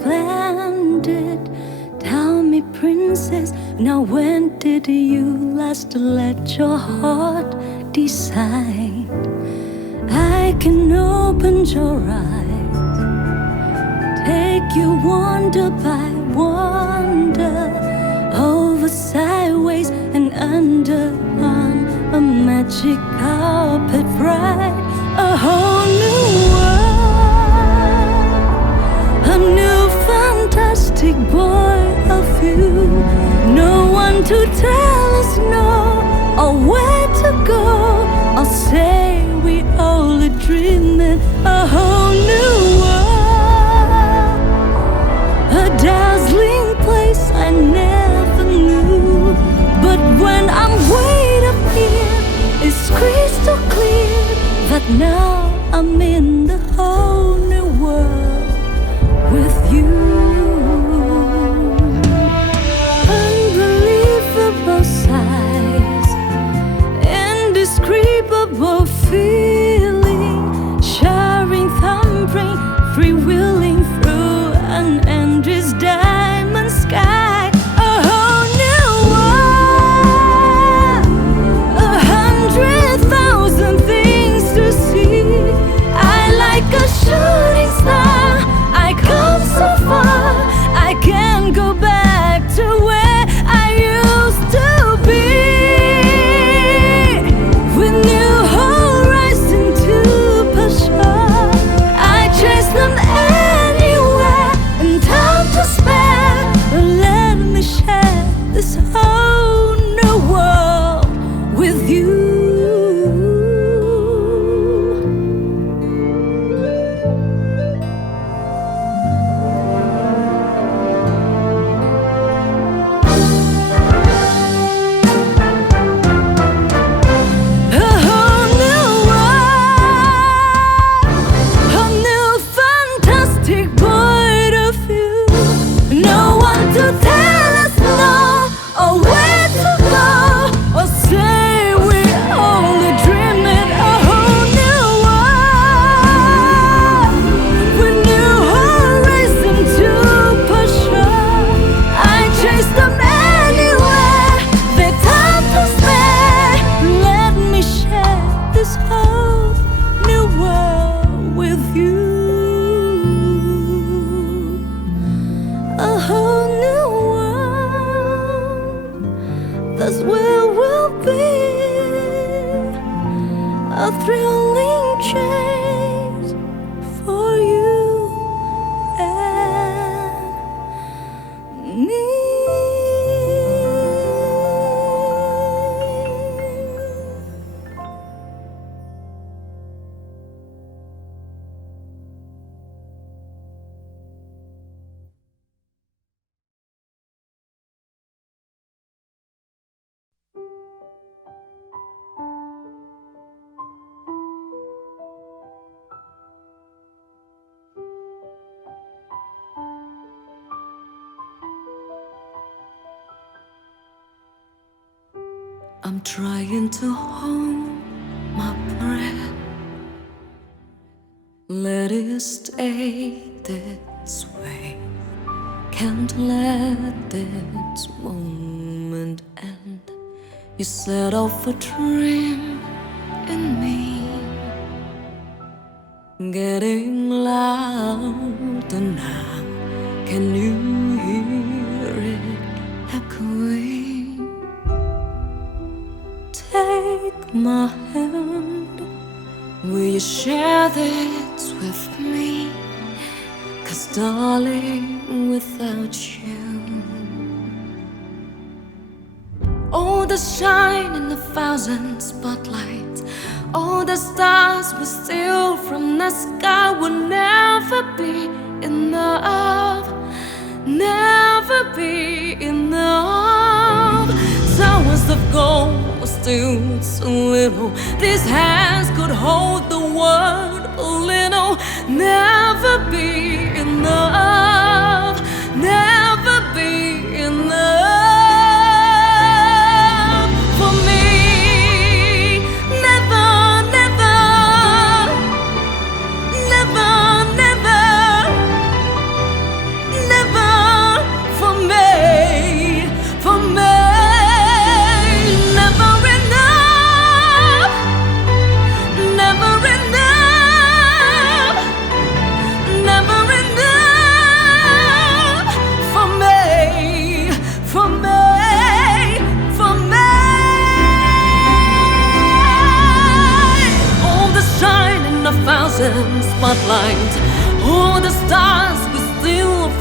splendid. Tell me, princess, now when did you last let your heart decide? I can open your eyes, take you wonder by wonder, over, sideways, and under, on a magic carpet ride. A whole new world, a new fantastic point of view. No one to tell us no, or where to go, or say we only dreaming. A whole new world, a dazzling place I never knew. But when I'm way up here, it's crystal clear that now I'm in the whole new world with you. Unbelievable size, indescribable feeling, sharing, thumbprint, freewheeling through an endless diamond sky. A whole new world, 100,000 things to see. I like a shooting star, I come so far, I can't go back to where I used to be. With new horizon to pursue, I chase them anywhere, and time to spare. But let me share this whole new world with you. A whole new world, a new fantastic point of view. No one to tell us no, or where to go, or say we only dreaming. A whole new world, with new horizon to pursue. I chase them anywhere, the time to spare. Let me share this whole new world with you. A whole new world, that's where we'll be. A thrilling chase for you and me. I'm trying to hold my breath, let it stay this way. Can't let this moment end. You set off a dream in me, getting louder now. Can you hear it echoing? Take my hand, will you share this with me? 'Cause darling, without you, all the shine in the thousand spotlights, all the stars we steal from the sky will never be enough, never be enough. Towers of gold are still so little, these hands could hold the world a little. Never be enough, never be enough for me. Never, never, never, never,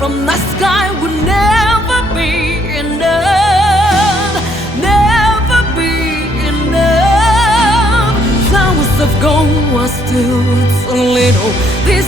from the sky would never be enough, never be enough. Flowers of gold were still so little. This